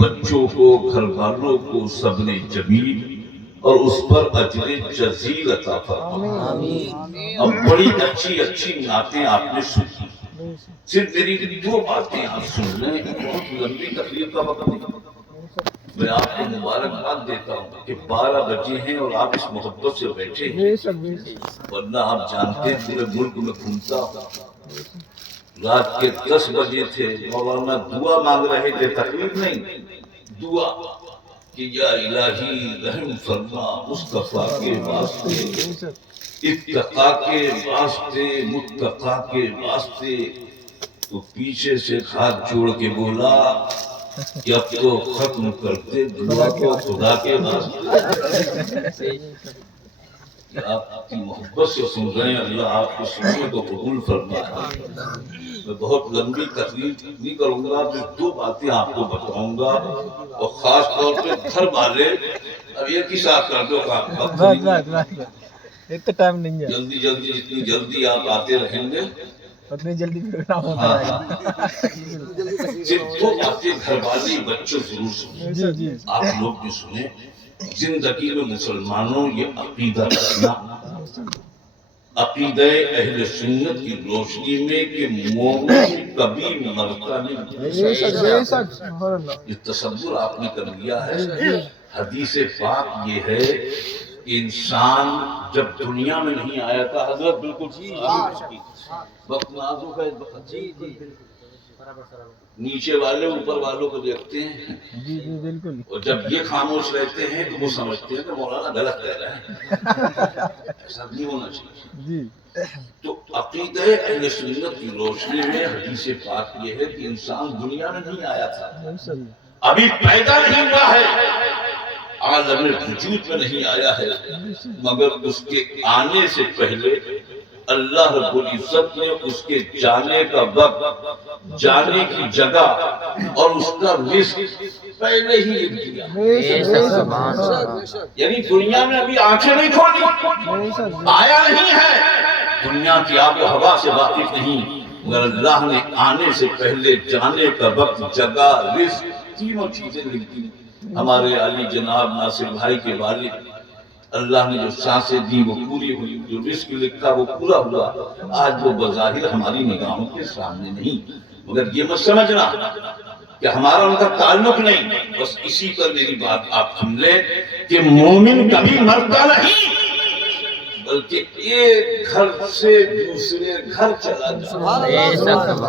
بچوں کو، گھر والوں کو صبر جمیل اور اس پر اجر جزیل عطا فرما۔ اب بڑی اچھی اچھی نعتیں آپ نے سنی، صرف میری دو باتیں آپ سن لیں، بہت لمبی تقریر کا وقت نہیں۔ میں آپ کو مبارکباد دیتا ہوں کہ 12 بجے ہیں اور آپ اس محبت سے بیٹھے ہیں، ورنہ آپ جانتے ہیں پورے ملک میں گھومتا ہوں۔ رات کے 10 بجے تھے، مولانا دعا مانگ رہے تھے، تقریر نہیں، دعا کہ یا الہی رحم فرما مصطفیٰ کے واسطے، اتقا کے واسطے، متقا کے واسطے۔ تو پیچھے سے ہاتھ جوڑ کے بولا کہ اب تو ختم کرتے دعا کو خدا کے واسطے۔ آپ کی محبت سے سن رہے ہیں، اللہ آپ کی سننے کو قبول فرمائے۔ میں بہت لمبی تقریر نہیں کروں گا، صرف دو باتیں آپ کو بتاؤں گا، اور خاص طور پہ گھر والے اب یہ کی ساتھ کر دو کام، ٹائم نہیں ہے، جلدی جلدی جتنی جلدی آپ آتے رہیں گے اتنی جلدی پروگرام ہوتا رہے گا۔ صرف دو باتیں گھر والے بچوں ضرور سنیں، آپ لوگ بھی سنیں۔ زندگی میں مسلمانوں یہ عقیدہ رکھنا، عقیدہ اہل سنت کی روشنی میں کہ مومن کبھی مرتا نہیں۔ یہ تصور آپ نے کر لیا ہے۔ حدیث پاک یہ ہے کہ انسان جب دنیا میں نہیں آیا تھا، حضرت بالکل وقت نازک ہے، نیچے والے اوپر والوں کو دیکھتے ہیں، اور جب یہ خاموش رہتے ہیں تو وہ سمجھتے ہیں کہ مولانا غلط کہہ رہے ہیں، ایسا نہیں ہونا چاہیے۔ تو عقیدہ اہل سنت کی روشنی میں حدیث پاک یہ ہے کہ انسان دنیا میں نہیں آیا تھا، ابھی پیدا نہیں ہوا ہے، عالم وجود میں نہیں آیا ہے، مگر اس کے آنے سے پہلے اللہ رب العزت نے اس کے جانے کا وقت، جانے کی جگہ اور اس کا رزق پہلے ہی لکھ دیا۔ یعنی دنیا میں ابھی آنکھیں نہیں کھولی، آیا نہیں ہے، دنیا کی آب و ہوا سے واقف نہیں، مگر اللہ نے آنے سے پہلے جانے کا وقت، جگہ، رزق، تینوں چیزیں لکھ دی۔ ہمارے علی جناب ناصر بھائی کے والد، اللہ نے جو سانسیں دی وہ پوری ہوئی، جو رزق لکھا وہ پورا ہوا۔ آج وہ بظاہر ہماری نگاہوں کے سامنے نہیں، مگر یہ مت سمجھنا کہ ہمارا ان کا تعلق نہیں، بس اسی پر میری بات آپ سن لیں کہ مومن کبھی مرتا نہیں، بلکہ ایک گھر سے دوسرے گھر چلا جاتا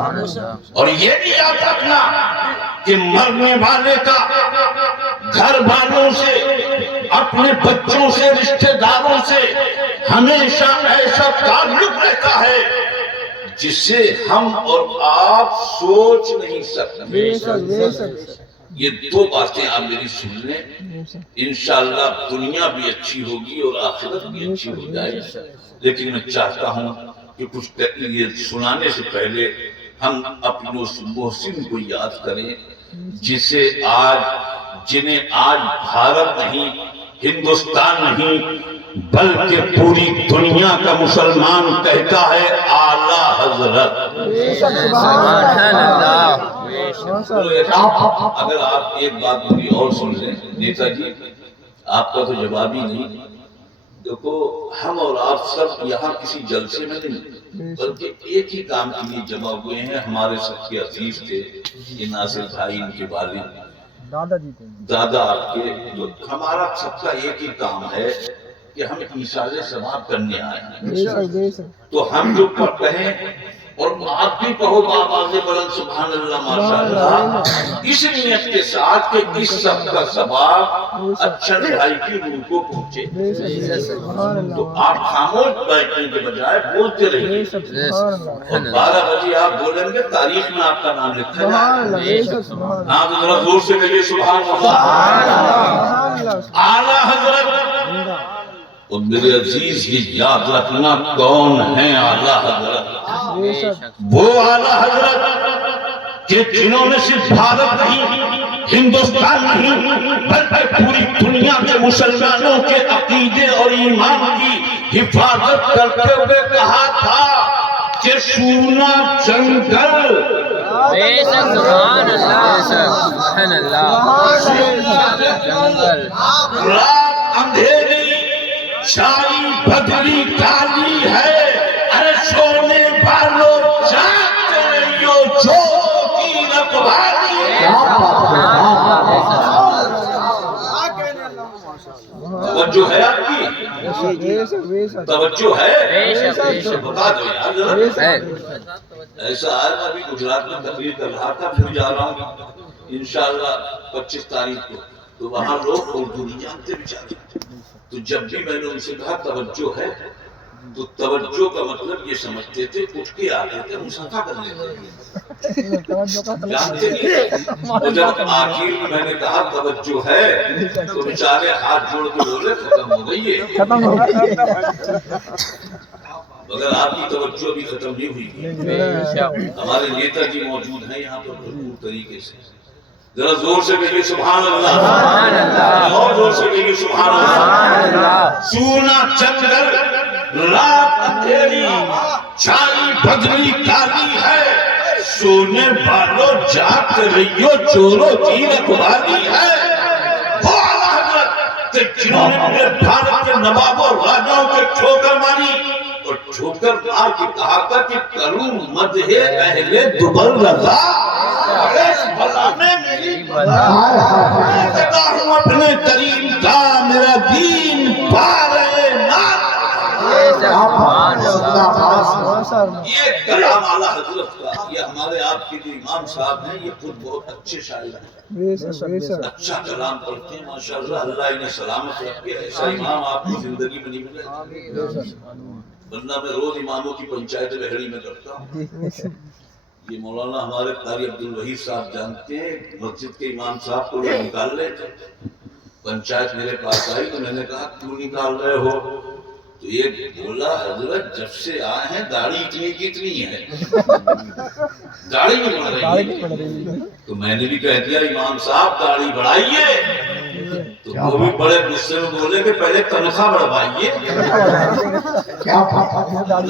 ہے۔ اور یہ بھی یاد رکھنا کہ مرنے والے کا گھر والوں سے، اپنے بچوں سے، رشتہ داروں سے ہمیشہ ایسا تعلق رہتا ہے جسے ہم اور آپ سوچ نہیں سکتے۔ یہ دو باتیں آپ میری سن لیں، انشاءاللہ دنیا بھی اچھی ہوگی اور آخرت بھی اچھی ہو جائے گی۔ لیکن میں چاہتا ہوں کہ کچھ یہ سنانے سے پہلے ہم اپنے اس محسن کو یاد کریں جنہیں آج بھارت نہیں، ہندوستان نہیں، بلکہ پوری دنیا کا مسلمان کہتا ہے اعلیٰ حضرت۔ اگر آپ ایک بات میری اور سن لیں نیتا جی، آپ کا تو جواب ہی نہیں۔ دیکھو ہم اور آپ سب یہاں کسی جلسے میں نہیں، بلکہ ایک ہی کام کے لیے جمع ہوئے ہیں۔ ہمارے سب کے عزیز تھے یہ ناصر بھائی، ان کے والد دادا آپ کے، جو ہمارا سب کا ایک ہی کام ہے کہ ہم ایثار ثواب کرنے آئے ہیں۔ تو ہم جو کہیں اور آپ بھی کہو بآواز بلند سبحان اللہ ماشاءاللہ، اس نیت کے ساتھ کہ اس سب کا ثواب اچھا بھائی کی روح کو پہنچے، تو آپ خاموش بیٹھنے کے بجائے بولتے رہیے، اور 12 بجے آپ بولیں گے تاریخ میں آپ کا نام لکھا جائے۔ آپ ذرا زور سے کہیے سبحان اللہ۔ اعلیٰ حضرت، اور میرے عزیز یہ یاد رکھنا کون ہیں اعلیٰ حضرت؟ وہ اعلیٰ حضرت کہ جنہوں نے صرف بھارت نہیں، ہندوستان نہیں، بلکہ پوری دنیا کے مسلمانوں کے عقیدے اور ایمان کی حفاظت کرتے ہوئے کہا تھا کہ سونا جنگل بے شک سبحان اللہ جنگل رات اندھیری چھائی بدلی کالی ہے ارے سونے والوں جاگتے رہیو چوروں کی رکھوالی توجہ ہے آپ کی توجہ ہے بتا دو یار ذرا ایسا ہے میں ابھی گجرات میں تقریر کر رہا تھا پھر جا رہا ہوں انشاءاللہ 25 تاریخ کو تو وہاں لوگ اردو نہیں جانتے بیچارے تو جب بھی میں نے ان سے کہا توجہ ہے تو توجہ کا مطلب یہ سمجھتے تھے اٹھ کے آتے تھے مصافحہ کر لیتے جانتے نہیں تو جب آخر میں نے کہا توجہ ہے تو بیچارے ہاتھ جوڑ کے بولے ختم ہو گئی ہے ختم ہو گیا مگر آپ کی توجہ بھی ختم نہیں ہوئی ہمارے نیتا جی موجود ہیں یہاں پر بھرپور طریقے سے ذرا زور سے کہیے سبحان اللہ اور زور سے کہیے سبحان اللہ سونا چندر رات اندھیری چھائی بدلی کالی ہے سونے والوں جاگ رہیو چوروں کی رکھوالی ہے وہ اعلیٰ حضرت جنہوں نے اپنے بھارت کے نوابوں راجاؤں کے ٹھوکر ماری اور ٹھوکر مار کے کہا تھا کہ کروں مدح اہل دوبل رضا بلا میں میری بلا ہوں اپنے کریم کا میرا دین پارے نام یہ کلام اعلیٰ حضرت کا یہ ہمارے آپ کے جو امام صاحب ہیں یہ خود بہت اچھے شاعر ہیں اچھا کلام پڑھتے ہیں ماشاءاللہ اللہ انہیں سلامت رکھے ایسا امام آپ کی زندگی میں نہیں ملے ورنہ میں روز اماموں کی پنچایت بہڑی میں کرتا ہوں یہ مولانا ہمارے قاری عبدالوحید صاحب جانتے ہیں مسجد کے امام صاحب کو لوگ نکال رہے تھے پنچایت میرے پاس آئی تو میں نے کہا کیوں نکال رہے ہو تو یہ بولا حضرت جب سے آئے ہیں داڑھی اتنی کی اتنی ہے داڑھی نہیں بڑھ رہی ہے تو میں نے بھی کہہ دیا امام صاحب داڑھی بڑھائیے تو وہ بھی بڑے غصے میں بولے کہ پہلے تنخواہ بڑھوائیے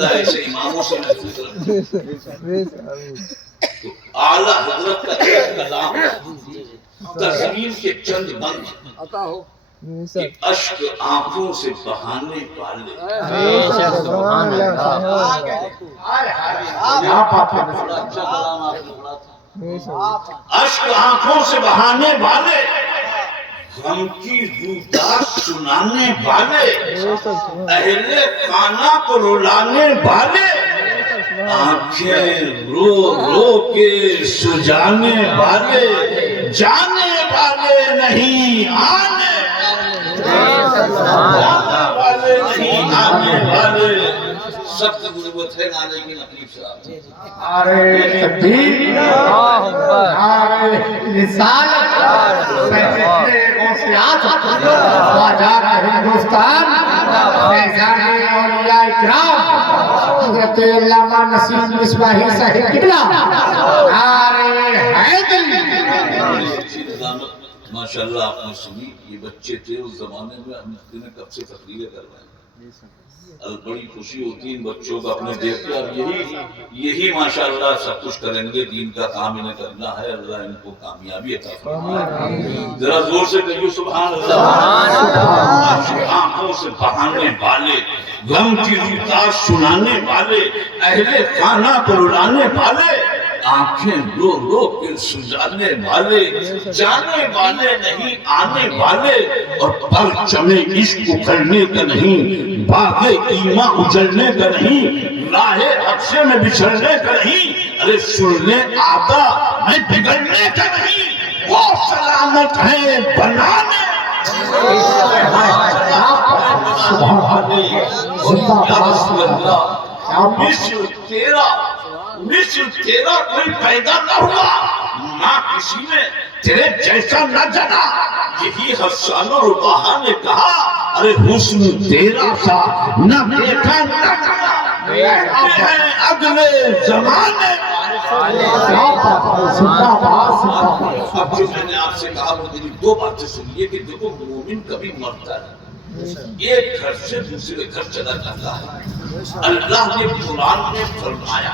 ایسے اماموں سے محفوظ رکھتے تو اعلیٰ حضرت کا ایک کلام تصویر کے چند بند کہ اشک آنکھوں سے بہانے والے اشک آنکھوں سے بہانے والے غم کی رودات سنانے والے اہل خانہ کو رلانے والے آنکھیں رو رو کے سجانے والے جانے والے نہیں آنے والے نہیں آنے والے سخت غربت ہے نانے کی نقیب صاحب آرے تقدیر آرے رسالت سہتے غوثیات خواجہ ہندوستان فیضان اولیاء اکرام حضرت علامہ نسیم مصباحی صاحب قبلہ آرے حیدری ماشاءاللہ آپ نے سنی یہ بچے تھے اس زمانے میں ہم نے کب سے تقریریں کر رہے ہیں بڑی خوشی ہوتی ہے ان بچوں کا اپنے دیکھ کے اب یہی ماشاءاللہ سب کچھ کریں گے دین کا کام انہیں کرنا ہے اللہ ان کو کامیابی عطا فرمائے ذرا زور سے کہیے سبحان اللہ آنکھوں سے بہانے والے غم کی رودات سنانے والے اہل خانہ کو رلانے والے آنکھیں رو رو کے سجانے والے جانے والے نہیں آنے والے اور پرچم عشق اکھڑنے کا نہیں باغ ایمان اجڑنے کا نہیں راہ حبشے میں بچھڑنے کا نہیں ارے سننے آتا میں بگڑنے کا نہیں وہ سلامت ہے بنانے مصر تیرا کوئی پیدا نہ ہوا نہ کسی نے تیرے جیسا نہ جنا یہی حسان و رباحہ نے کہا ارے حسن تیرا سا نہ دیکھا نہ جنا اگلے زمانے اب جو میں نے آپ سے کہا وہ میری دو باتیں سنیے کہ دیکھو مومن کبھی مرتا ہے ایک گھر سے دوسرے گھر چلا جاتا ہے اللہ نے قرآن میں فرمایا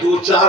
2-4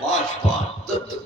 5-5, 10-10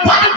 5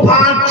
5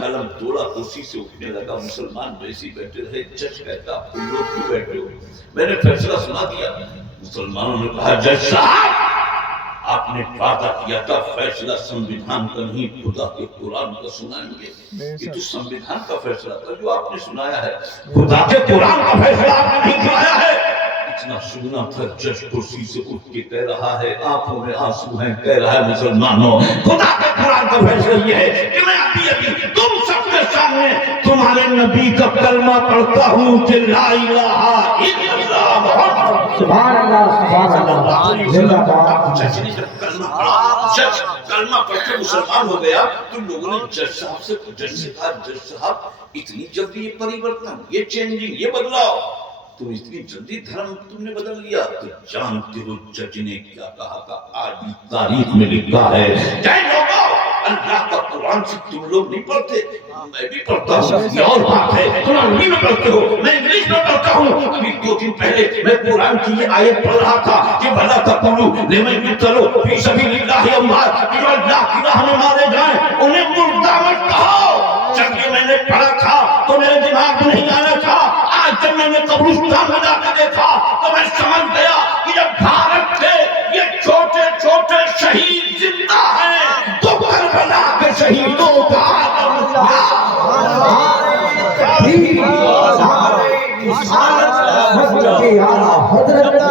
قلم توڑا، کرسی سے اٹھنے لگا، مسلمان ویسے بیٹھے رہے۔ جج کہتا تم لوگ کیوں بیٹھے ہو؟ میں نے فیصلہ سنا دیا۔ مسلمانوں نے کہا جج صاحب آپ نے وعدہ کیا تھا فیصلہ سنویدھان کا نہیں خدا کے قرآن کا سنائیں گے۔ یہ تو سنویدھان کا فیصلہ تھا جو آپ نے سنایا ہے، خدا کے قرآن کا فیصلہ آپ نے نہیں سنایا ہے۔ اتنا سننا تھا، جج کرسی سے اٹھ کے کہہ رہا ہے، آنکھوں میں آنسو ہیں، کہہ رہا ہے مسلمانوں خدا کے قرآن کا فیصلہ یہ ہے کہ میں ابھی تم سب کے سامنے تمہارے نبی کا کلمہ پڑھتا ہوں کہ لا الہ الا اللہ محمد سبحان اللہ زندہ باد۔ جج نے جب کلمہ پڑھا، جج کلمہ پڑھ کے مسلمان ہو گیا تو لوگوں نے جج صاحب سے کہا جج صاحب اتنی جلدی یہ پریورتن، یہ چینجنگ، یہ بدلاؤ، تم اتنی جلدی دھرم تم نے بدل لیا؟ تو جانتے ہو جج نے کیا کہا تھا؟ آج بھی تاریخ میں لکھا ہے کہ لوگوں اللہ کا قرآن سے تم لوگ نہیں پڑھتے، میں بھی پڑھتا ہوں، یہ اور بات ہے، تم عربی میں پڑھتے ہو، میں انگلش میں پڑھتا ہوں۔ ابھی 2 دن پہلے میں قرآن کی یہ آیت پڑھ رہا تھا کہ بھلا تقولوا لمن یقتل فی سبیل اللہ اموات، کہ جو اللہ کی راہ میں مارے جائیں انہیں مردہ مت کہو۔ جب یہ میں نے پڑھا تھا تو میرے دماغ میں نہیں آنا تھا، آج جب میں نے قبرستان میں جا کے دیکھا تو میں سمجھ گیا کہ جب بھارت کے یہ چھوٹے چھوٹے شہید زندہ ہیں تو کربلا کے شہیدوں کا حضرت